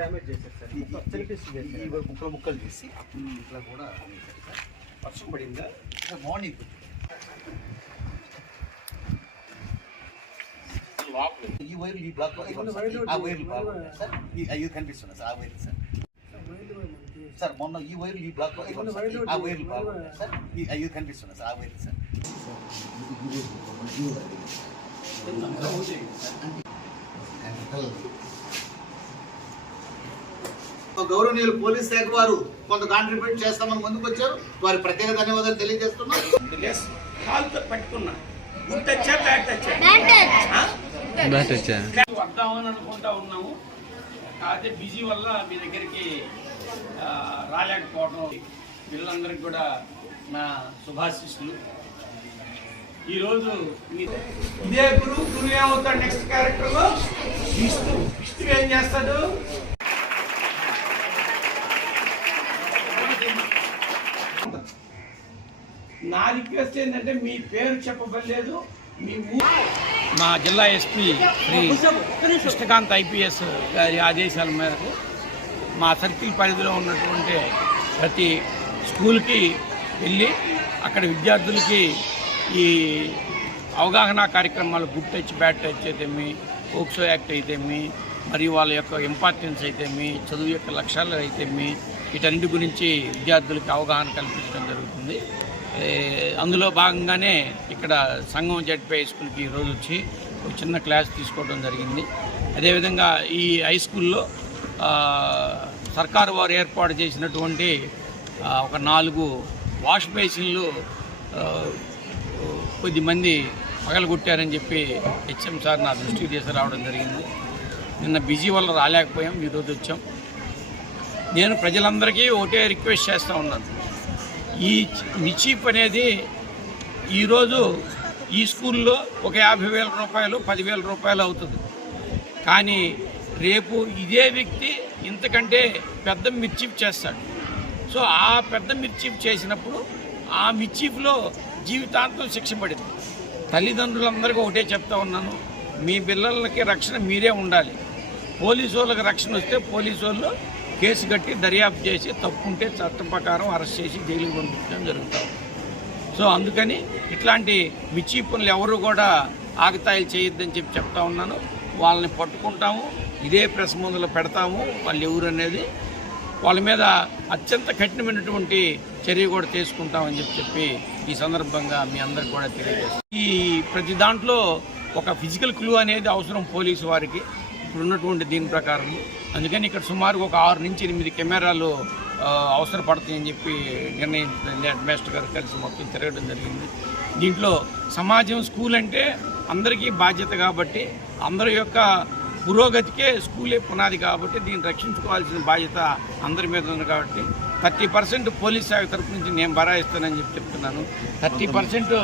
Damage చేశారు sir ముక్కలు ముక్కలు చేసి ఇట్లా కూడా. వర్షం పడిందా మార్నింగ్ ఈ వైర్ ఈ బ్లాక్. ఆ వైర్లు బాగున్నాయి సార్ ఈ- ఇది కనిపిస్తుంది సార్ ఆ వైర్లు సార్ సార్ మొన్న ఈ వైర్ ఈ బ్లాక్. ఆ వైర్లు బాగున్నాయి సార్ ఈ- ఇది కనిపిస్తుంది సార్ ఆ వైర్లు సార్ గౌరవనీయులు పోలీస్ శాఖ వారు కొంత కాంట్రిబ్యూట్ చేస్తామని ముందుకు వచ్చారు వారికి ప్రత్యేక ధన్యవాదాలు తెలియజేస్తున్నాం. ఎస్ కాలుతో పట్టుకున్నా. గుడ్ టచ్చా బ్యాడ్ టచ్చా బ్యాట్ వద్దామని అనుకుంటా ఉన్నాము. కాకపోతే బిజీ వల్ల మీ దగ్గరికి రాలేకపోవడం పిల్లలందరికీ కూడా నా శుభాశిస్సులు ఈరోజు మీ ఇదే గురువు గురువు ఏమవుతాడు నెక్స్ట్ క్యారెక్టర్లో విష్ణు విష్ణు ఏం చేస్తాడు? నా రిక్వెస్ట్ ఏంటంటే మీ పేరు చెప్పబడలేదు మీ మా జిల్లా ఎస్పీ శ్రీ కృష్ణకాంత్ ఐపీఎస్ గారి ఆదేశాల మేరకు మా సర్కిల్ పరిధిలో ఉన్నటువంటి ప్రతి స్కూల్కి వెళ్ళి అక్కడ విద్యార్థులకి ఈ అవగాహన కార్యక్రమాలు గుడ్ టచ్ బ్యాడ్ టచ్ అయితేమి పోక్సో యాక్ట్ అయితేమి మరియు వాళ్ళ యొక్క ఇంపార్టెన్స్ అయితేమి చదువు యొక్క లక్ష్యాలు అయితేమి వీటన్నిటి గురించి విద్యార్థులకి అవగాహన కల్పించడం జరుగుతుంది. అందులో భాగంగానే ఇక్కడ సంఘం జడ్పీ స్కూల్కి ఈరోజు వచ్చి ఒక చిన్న క్లాస్ తీసుకోవడం జరిగింది. అదేవిధంగా ఈ హై స్కూల్లో సర్కారు వారు ఏర్పాటు చేసినటువంటి ఒక నాలుగు వాష్ బేసిన్లు కొద్దిమంది పగలగొట్టారని చెప్పి హెచ్ఎం సార్ నా దృష్టికి తీసుకురావడం జరిగింది. నిన్న బిజీ వల్ల రాలేకపోయాం ఈరోజు వచ్చాం. నేను ప్రజలందరికీ ఒకటే రిక్వెస్ట్ చేస్తూ ఉన్నాను. ఈ మిచీప్ అనేది ఈరోజు ఈ స్కూల్లో ఒక యాభై వేల రూపాయలు పదివేల రూపాయలు అవుతుంది. కానీ రేపు ఇదే వ్యక్తి ఇంతకంటే పెద్ద మిర్చీఫ్ చేస్తాడు. సో ఆ పెద్ద మిర్చీఫ్ చేసినప్పుడు ఆ మిర్చీఫ్లో జీవితాంతం శిక్ష పడింది. తల్లిదండ్రులందరికీ ఒకటే చెప్తా ఉన్నాను మీ పిల్లలకి రక్షణ మీరే ఉండాలి. పోలీసు వాళ్ళకి రక్షణ వస్తే పోలీసు వాళ్ళు కేసు కట్టి దర్యాప్తు చేసి తప్పుంటే చట్టం ప్రకారం అరెస్ట్ చేసి జైలుకి పంపించడం జరుగుతాం. సో అందుకని ఇట్లాంటి మిర్చి పనులు ఎవరు కూడా ఆగతాయిలు చేయొద్దని చెప్పి చెప్తా ఉన్నాను. వాళ్ళని పట్టుకుంటాము. ఇదే ప్రెస్ ముందులో పెడతాము. వాళ్ళు ఎవరు అనేది వాళ్ళ మీద అత్యంత కఠినమైనటువంటి చర్య కూడా తీసుకుంటామని చెప్పి చెప్పి ఈ సందర్భంగా మీ అందరికి కూడా తెలియజేస్తాం ఈ ప్రతి దాంట్లో ఒక ఫిజికల్ క్లూ అనేది అవసరం పోలీసు వారికి. ఇప్పుడు ఉన్నటువంటి దీని ప్రకారం. అందుకని ఇక్కడ సుమారు ఒక ఆరు నుంచి ఎనిమిది కెమెరాలు అవసరపడతాయని చెప్పి నిర్ణయించింది హెడ్ మాస్టర్ గారు కలిసి మొత్తం తిరగడం జరిగింది. దీంట్లో సమాజం స్కూల్ అంటే అందరికీ బాధ్యత కాబట్టి అందరి యొక్క పురోగతికే స్కూలే పునాది కాబట్టి దీన్ని రక్షించుకోవాల్సిన బాధ్యత అందరి మీద ఉంది కాబట్టి థర్టీ పర్సెంట్ పోలీస్ శాఖ తరపు నుంచి నేను బరాయిస్తానని చెప్పి చెప్తున్నాను. థర్టీ పర్సెంట్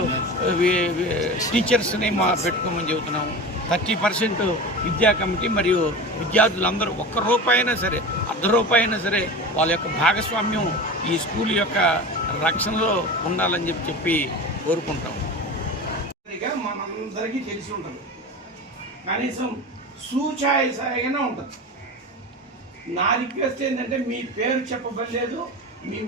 టీచర్స్ని మా పెట్టుకోమని చెబుతున్నాము. థర్టీ పర్సెంట్ విద్యా కమిటీ మరియు విద్యార్థులందరూ ఒక్క రూపాయి అయినా సరే అర్ధ రూపాయి అయినా సరే వాళ్ళ యొక్క భాగస్వామ్యం ఈ స్కూల్ యొక్క రక్షణలో ఉండాలని చెప్పి చెప్పి కోరుకుంటాం. మనందరికీ తెలిసి ఉంటుంది. కనీసం సూచాయిసాయిగానే ఉంటుంది. నా రిక్వెస్ట్ ఏంటంటే మీ పేరు చెప్పబడలేదు మీ